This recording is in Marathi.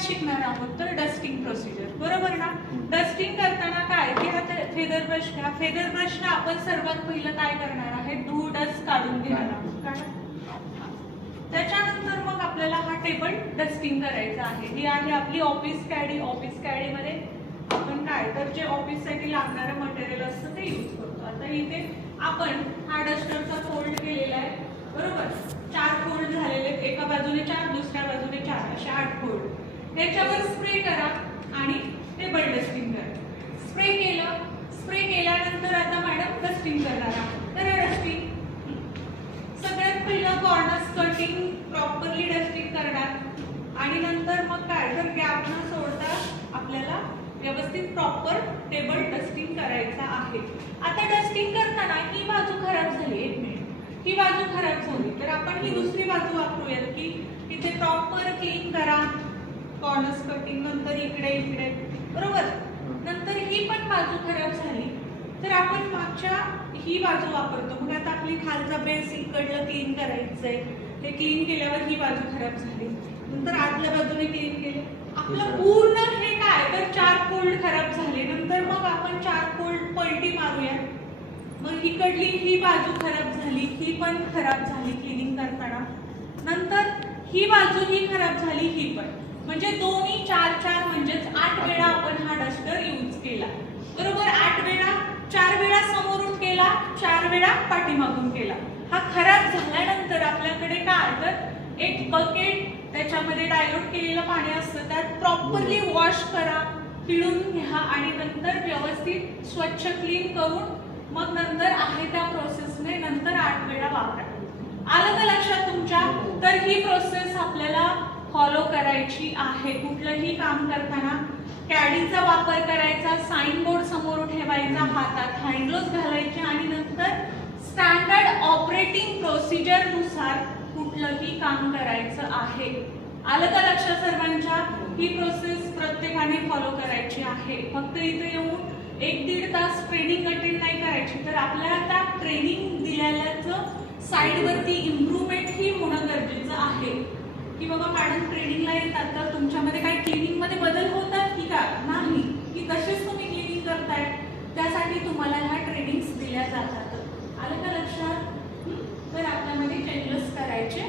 शिकणार आहोत तर डस्टिंग प्रोसिजर, बरोबर ना? डस्टिंग करताना काय की हा फेदर ब्रश घ्या. फेदर ब्रशने आपण सर्वात पहिलं काय करणार आहे, धूळ डस्ट काढून घेणार आहोत. त्याच्यानंतर मग आपल्याला हा टेबल डस्टिंग करायचा आहे. ही आहे आपली ऑफिस कॅडी. ऑफिस कॅडीमध्ये आपण काय तर जे ऑफिससाठी लागणारं मटेरियल असतं ते यूज करतो. आता इथे आपण हा डस्टरचा फोल्ड केलेला आहे, बरोबर? 4 फोल्ड झालेले, एका बाजूने 4, दुसऱ्या बाजूने 4, असे 8 फोल्ड. याच्यावर स्प्रे करा आणि टेबल डस्टिंग करा. स्प्रे केल्यानंतर आता मॅडम डस्टिंग करणार आहोत. तर डस्टिंग सगळ्यात पहिलं कॉर्नर्स कटिंग प्रॉपरली डस्टिंग करणार आणि नंतर मग काय तर गॅप न सोडता आपल्याला व्यवस्थित प्रॉपर टेबल डस्टिंग करायचा आहे. आता डस्टिंग करताना ही बाजू खराब झाली, एक मिनिट, ही बाजू खराब झाली तर आपण ही दुसरी बाजू वापरूयात की इथे प्रॉपर क्लीन करा. कॉर्नर्स कटिंग नंतर इकडे बरोबर. नंतर ही पण बाजू खराब झाली तर आपण मागच्या ही बाजू वापरतो. मग आता आपली खालचा बेस इकडलं क्लीन करायचंय. ते क्लीन केल्यावर ही बाजू खराब झाली, नंतर आतल्या बाजूने क्लीन केले. आपलं पूर्ण हे काय तर 4 फोल्ड खराब झाले. नंतर मग आपण 4 फोल्ड पलटी मारूया. मग इकडली ही बाजू खराब झाली, ही पण खराब झाली क्लिनिंग करताना. नंतर ही बाजू ही खराब झाली, ही पण. म्हणजे दोन्ही 4 म्हणजेच 8 वेळा आपण हा डस्टर यूज केला, बरोबर? 8 वेळा, 4 वेळा समोरून केला, 4 वेळा पाठीमागून केला. हा खराब झाल्यानंतर आपल्याकडे काय तर एक बकेट, त्याच्यामध्ये डायल्यूट केलेलं पाणी असतं, त्यात प्रॉपरली वॉश करा, पिळून घ्या आणि नंतर व्यवस्थित स्वच्छ क्लीन करून मग नंतर आहे त्या प्रोसेसने नंतर 8 वेळा वापरा. आलं का लक्षात तुमच्या? तर ही प्रोसेस आपल्याला फॉलो करायची आहे. कुठलंही काम करताना कॅडीचा वापर करायचा, साइन बोर्ड समोर ठेवायचा, हातात हँड ग्लोव्ज घालायचे आणि नंतर स्टँडर्ड ऑपरेटिंग प्रोसिजर नुसार कुठलंही काम करायचं आहे. आलं का लक्षात सर्वांच्या? ही प्रोसेस प्रत्येकाने फॉलो करायची आहे. फक्त इथे येऊन 1-1.5 तास ट्रेनिंग अटेंड नाही करायची, तर आपल्याला त्या ट्रेनिंग दिलेल्याचं साईडवरती इम्प्रूव्हमेंट ही होणं गरजेचं आहे. की बाबा मॅडम ट्रेनिंगला येतात तर तुमच्यामध्ये काही क्लिनिंगमध्ये बदल होतात की का नाही, की तसेच तुम्ही क्लिनिंग करताय, त्यासाठी तुम्हाला ह्या ट्रेनिंग्स दिल्या जातात. आलं का लक्षात? तर आपल्यामध्ये चेंजेस करायचे